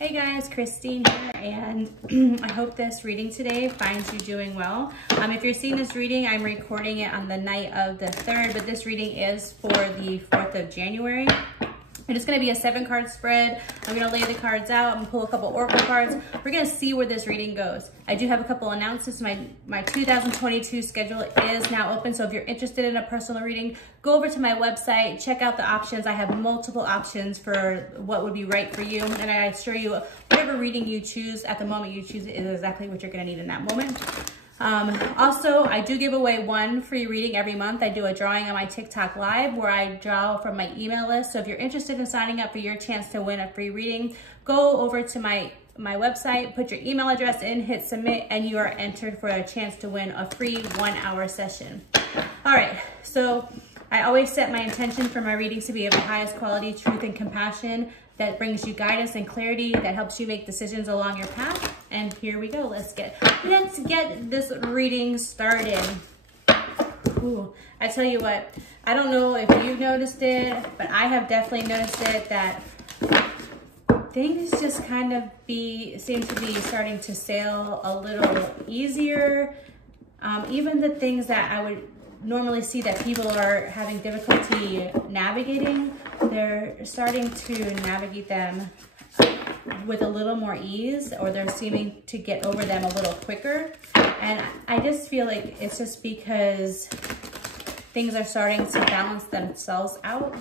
Hey guys, Christine here, and I hope this reading today finds you doing well. If you're seeing this reading, I'm recording it on the night of the 3rd, but this reading is for the 4th of January. And it's going to be a 7-card spread. I'm going to lay the cards out. I'm going to pull a couple oracle cards. We're going to see where this reading goes. I do have a couple announcements. My 2022 schedule is now open. So if you're interested in a personal reading, go over to my website, check out the options. I have multiple options for what would be right for you. And I assure you, whatever reading you choose at the moment you choose it is exactly what you're going to need in that moment. Also, I do give away one free reading every month. I do a drawing on my TikTok live where I draw from my email list. So if you're interested in signing up for your chance to win a free reading, go over to my website, put your email address in, hit submit, and you are entered for a chance to win a free 1-hour session. All right, so I always set my intention for my readings to be of the highest quality, truth, and compassion that brings you guidance and clarity, that helps you make decisions along your path. And here we go. Let's get this reading started. Ooh, I tell you what, I don't know if you've noticed it, but I have definitely noticed it that things just kind of seem to be starting to sail a little easier. Even the things that I would normally see that people are having difficulty navigating, they're starting to navigate them with a little more ease, or they're seeming to get over them a little quicker. And I just feel like it's just because things are starting to balance themselves out.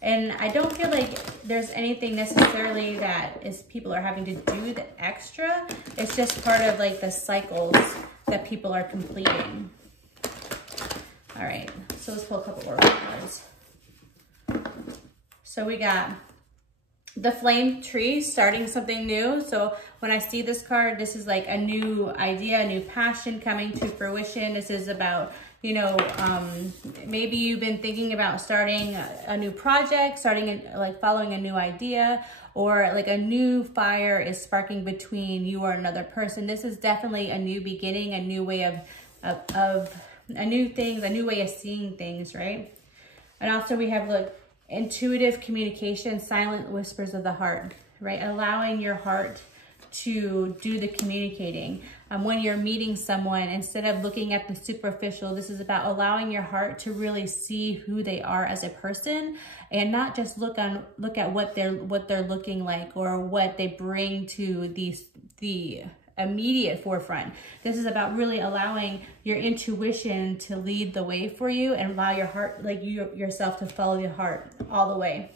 And I don't feel like there's anything necessarily that people are having to do the extra. It's just part of like the cycles that people are completing. All right, so let's pull a couple oracle cards. So we got the flame tree, starting something new. So when I see this card, this is like a new idea, a new passion coming to fruition. This is about, you know, maybe you've been thinking about starting a new project, following a new idea, or like a new fire is sparking between you or another person. This is definitely a new beginning, a new way of a new way of seeing things, right? And also we have like intuitive communication, silent whispers of the heart, right? Allowing your heart to do the communicating. When you're meeting someone, instead of looking at the superficial, this is about allowing your heart to really see who they are as a person, and not just look at what they're looking like or what they bring to the immediate forefront. This is about really allowing your intuition to lead the way for you, and allow your heart, like yourself, to follow your heart all the way.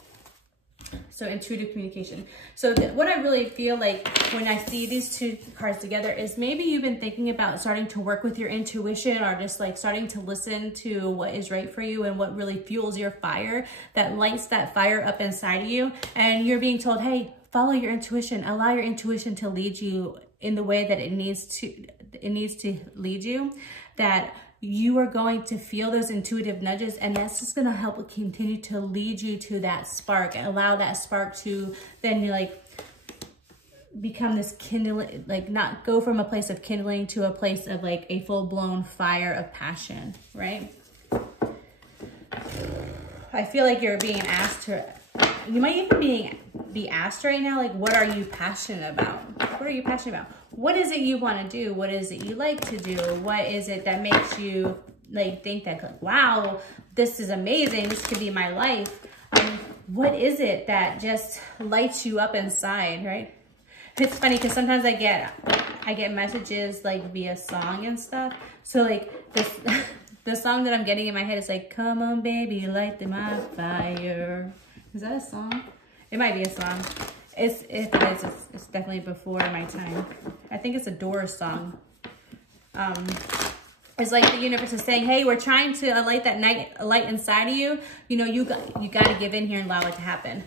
So intuitive communication. So what I really feel like when I see these two cards together is maybe you've been thinking about starting to work with your intuition, or just like starting to listen to what is right for you and what really fuels your fire, that lights that fire up inside of you. And you're being told, hey, follow your intuition, allow your intuition to lead you in the way that it needs to lead you, that you are going to feel those intuitive nudges, and that's just going to help continue to lead you to that spark, and allow that spark to then like become this kindling, like not go from a place of kindling to a place of like a full-blown fire of passion, right? I feel like you're being asked to, you might even be asked right now, like, what are you passionate about? What are you passionate about? What is it you want to do? What is it you like to do? What is it that makes you like think that, like, wow, this is amazing, this could be my life? What is it that just lights you up inside, right? It's funny because sometimes I get messages like via song and stuff. So like this the song that I'm getting in my head is like, come on baby, light my fire. Is that a song? It might be a song. It's definitely before my time. I think it's a Doors song. It's like the universe is saying, hey, we're trying to light that light inside of you. You know, you got to give in here and allow it to happen.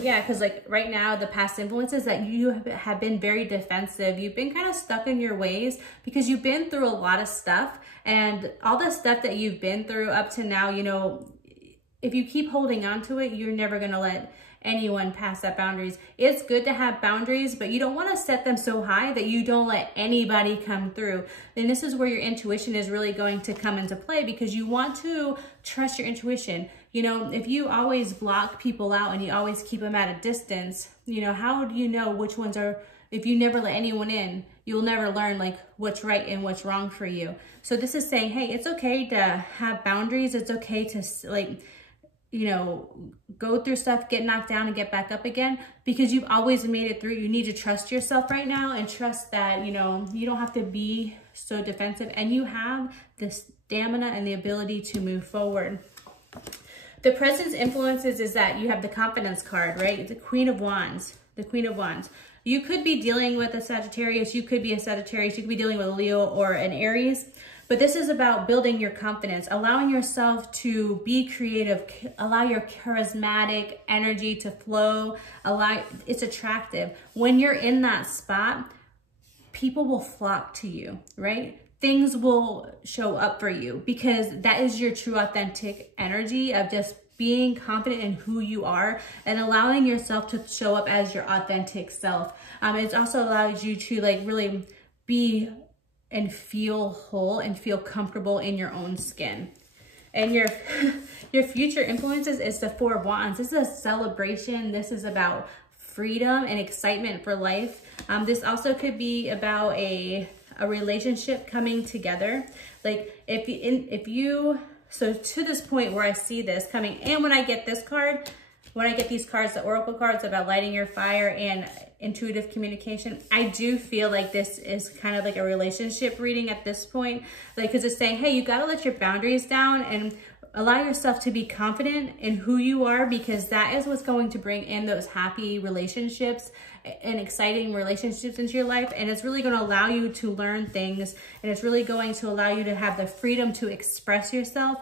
Yeah, because like right now, the past influences that you have been very defensive. You've been kind of stuck in your ways because you've been through a lot of stuff, and all the stuff that you've been through up to now, you know, if you keep holding on to it, you're never going to let anyone pass that boundaries. It's good to have boundaries, but you don't want to set them so high that you don't let anybody come through. And this is where your intuition is really going to come into play, because you want to trust your intuition. You know, if you always block people out and you always keep them at a distance, you know, how do you know which ones are, if you never let anyone in, you'll never learn like what's right and what's wrong for you. So this is saying, hey, it's okay to have boundaries. It's okay to like, you know, go through stuff, get knocked down and get back up again, because you've always made it through. You need to trust yourself right now and trust that, you know, you don't have to be so defensive and you have the stamina and the ability to move forward. The presence influences is that you have the confidence card, right? The Queen of Wands, the Queen of Wands. You could be dealing with a Sagittarius, you could be a Sagittarius, you could be dealing with a Leo or an Aries. But this is about building your confidence, allowing yourself to be creative, allow your charismatic energy to flow, it's attractive. When you're in that spot, people will flock to you, right? Things will show up for you because that is your true authentic energy of just being confident in who you are and allowing yourself to show up as your authentic self. It also allows you to like really be and feel whole and feel comfortable in your own skin. And your future influences is the Four of Wands. This is a celebration. This is about freedom and excitement for life. This also could be about a relationship coming together. Like so to this point where I see this coming, and when I get this card, when I get these cards, the Oracle cards about lighting your fire and intuitive communication, I do feel like this is kind of like a relationship reading at this point. Like, because it's saying, hey, you got to let your boundaries down and allow yourself to be confident in who you are, because that is what's going to bring in those happy relationships and exciting relationships into your life. And it's really going to allow you to learn things, and it's really going to allow you to have the freedom to express yourself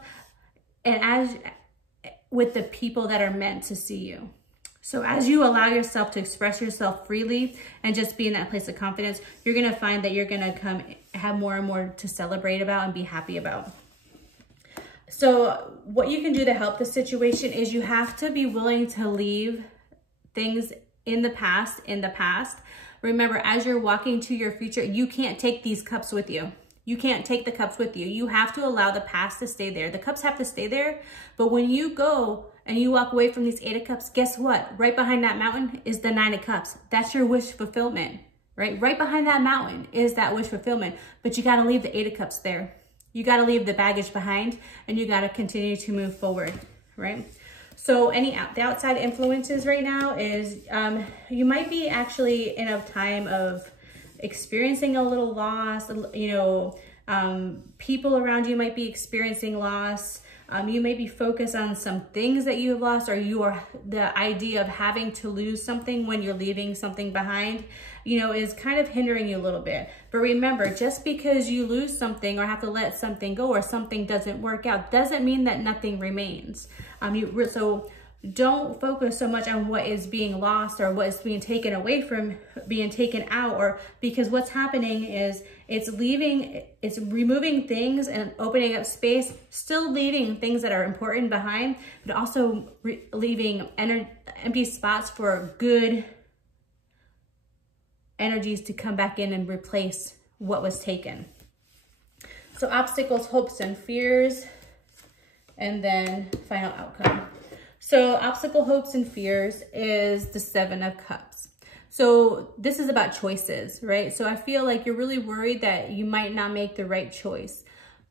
and with the people that are meant to see you. So as you allow yourself to express yourself freely and just be in that place of confidence, you're going to find that you're going to have more and more to celebrate about and be happy about. So what you can do to help the situation is you have to be willing to leave things in the past. Remember, as you're walking to your future, you can't take these cups with you. You can't take the cups with you. You have to allow the past to stay there. The cups have to stay there. But when you go and you walk away from these 8 of Cups, guess what? Right behind that mountain is the 9 of Cups. That's your wish fulfillment, right? Right behind that mountain is that wish fulfillment. But you got to leave the 8 of Cups there. You got to leave the baggage behind, and you got to continue to move forward, right? So the outside influences right now is you might be actually in a time of experiencing a little loss. You know, people around you might be experiencing loss. You may be focused on some things that you have lost, or the idea of having to lose something when you're leaving something behind, you know, is kind of hindering you a little bit. But remember, just because you lose something or have to let something go or something doesn't work out, doesn't mean that nothing remains. So don't focus so much on what is being lost or what is being taken away from being taken out, or because what's happening is it's removing things and opening up space, still leaving things that are important behind, but also leaving empty spots for good energies to come back in and replace what was taken. So obstacles, hopes, and fears, and then final outcome. So obstacle, hopes, and fears is the 7 of Cups. So this is about choices, right? So I feel like you're really worried that you might not make the right choice.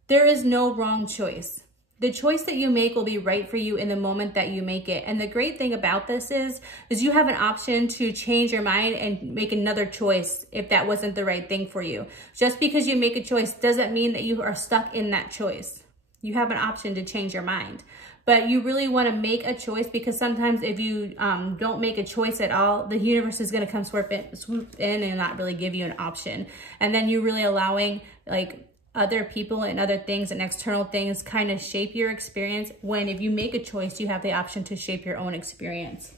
There is no wrong choice. The choice that you make will be right for you in the moment that you make it. And the great thing about this is you have an option to change your mind and make another choice if that wasn't the right thing for you. Just because you make a choice doesn't mean that you are stuck in that choice. You have an option to change your mind. But you really want to make a choice, because sometimes if you don't make a choice at all, the universe is going to come swoop in and not really give you an option. And then you're really allowing like other people and other things and external things kind of shape your experience, when if you make a choice, you have the option to shape your own experience.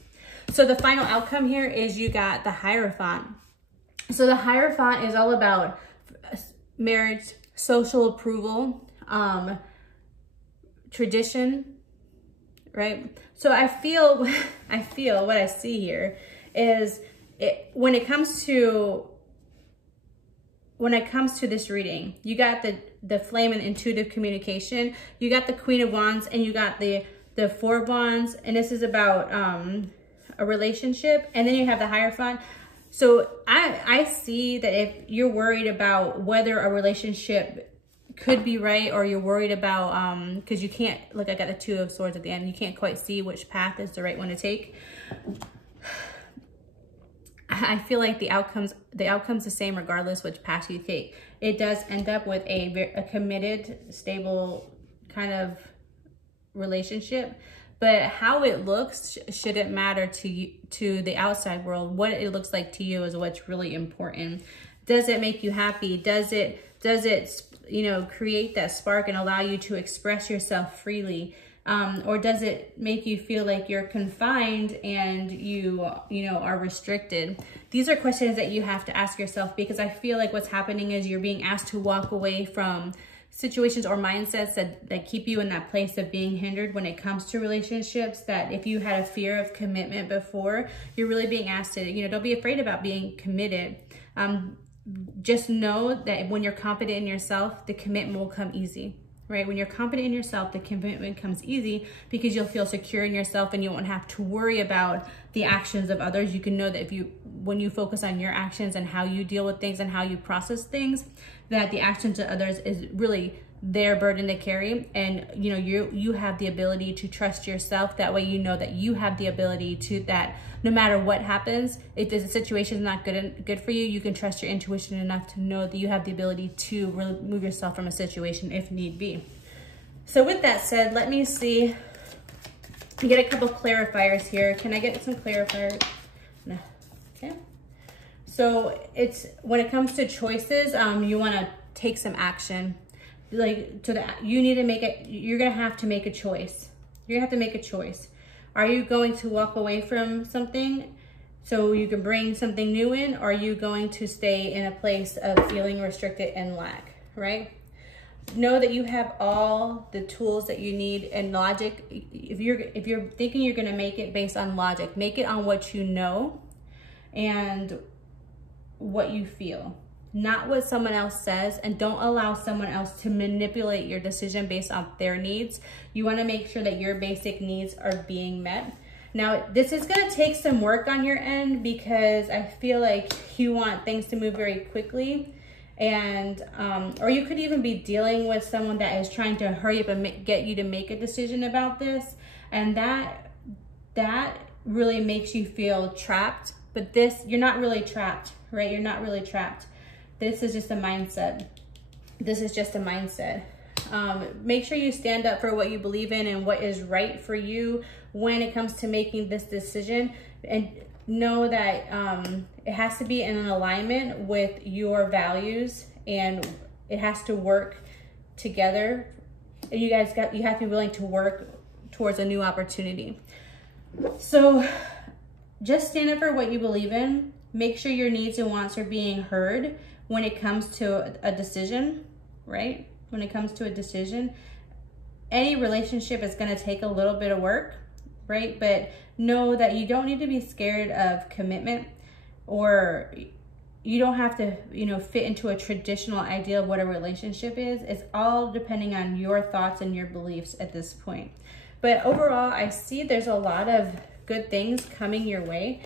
So the final outcome here is you got the Hierophant. So the Hierophant is all about marriage, social approval, tradition, right? So I feel what I see here is when it comes to this reading, you got the flame and intuitive communication, you got the Queen of Wands, and you got the the Four of Wands, and this is about a relationship. And then you have the Hierophant. So I see that if you're worried about whether a relationship could be right, or you're worried about, because you can't, look, I got the Two of Swords at the end. You can't quite see which path is the right one to take. I feel like the outcome's the same regardless which path you take. It does end up with a committed, stable kind of relationship, but how it looks shouldn't matter to you, to the outside world. What it looks like to you is what's really important. Does it make you happy? Does it you know, create that spark and allow you to express yourself freely? Or does it make you feel like you're confined and you know, are restricted? These are questions that you have to ask yourself, because I feel like what's happening is you're being asked to walk away from situations or mindsets that keep you in that place of being hindered when it comes to relationships. That if you had a fear of commitment before, you're really being asked to, you know, don't be afraid about being committed. Just know that when you're confident in yourself, the commitment will come easy. Right? When you're confident in yourself, the commitment comes easy, because you'll feel secure in yourself and you won't have to worry about the actions of others. You can know that when you focus on your actions and how you deal with things and how you process things, that the actions of others is really their burden to carry. And you know, you have the ability to trust yourself. That way you know that you have the ability to, that no matter what happens, if the situation is not good for you, you can trust your intuition enough to know that you have the ability to remove yourself from a situation if need be. So with that said, let me see, get a couple clarifiers here. Can I get some clarifiers? No. Okay. So it's, when it comes to choices, you want to take some action. Like, you need to make it, you're going to have to make a choice. You're going to have to make a choice. Are you going to walk away from something so you can bring something new in? Or are you going to stay in a place of feeling restricted and lack, right? Know that you have all the tools that you need, and logic. If you're thinking you're going to make it based on logic, make it on what you know and what you feel, not what someone else says. And don't allow someone else to manipulate your decision based on their needs. You want to make sure that your basic needs are being met. Now, this is going to take some work on your end, because I feel like you want things to move very quickly. And or you could even be dealing with someone that is trying to hurry up and get you to make a decision about this, and that really makes you feel trapped. But this, you're not really trapped, right? You're not really trapped. This is just a mindset. This is just a mindset. Make sure you stand up for what you believe in and what is right for you when it comes to making this decision. And know that it has to be in an alignment with your values, and it has to work together. And you have to be willing to work towards a new opportunity. So just stand up for what you believe in. Make sure your needs and wants are being heard when it comes to a decision, right? When it comes to a decision, any relationship is going to take a little bit of work, right? But know that you don't need to be scared of commitment, or you don't have to, you know, fit into a traditional idea of what a relationship is. It's all depending on your thoughts and your beliefs at this point. But overall, I see there's a lot of good things coming your way.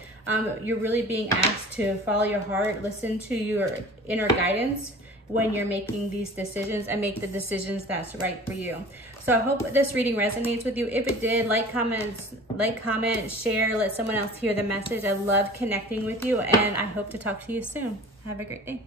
You're really being asked to follow your heart, listen to your inner guidance when you're making these decisions, and make the decisions that's right for you. So I hope this reading resonates with you. If it did, like, comment, share, let someone else hear the message. I love connecting with you, and I hope to talk to you soon. Have a great day.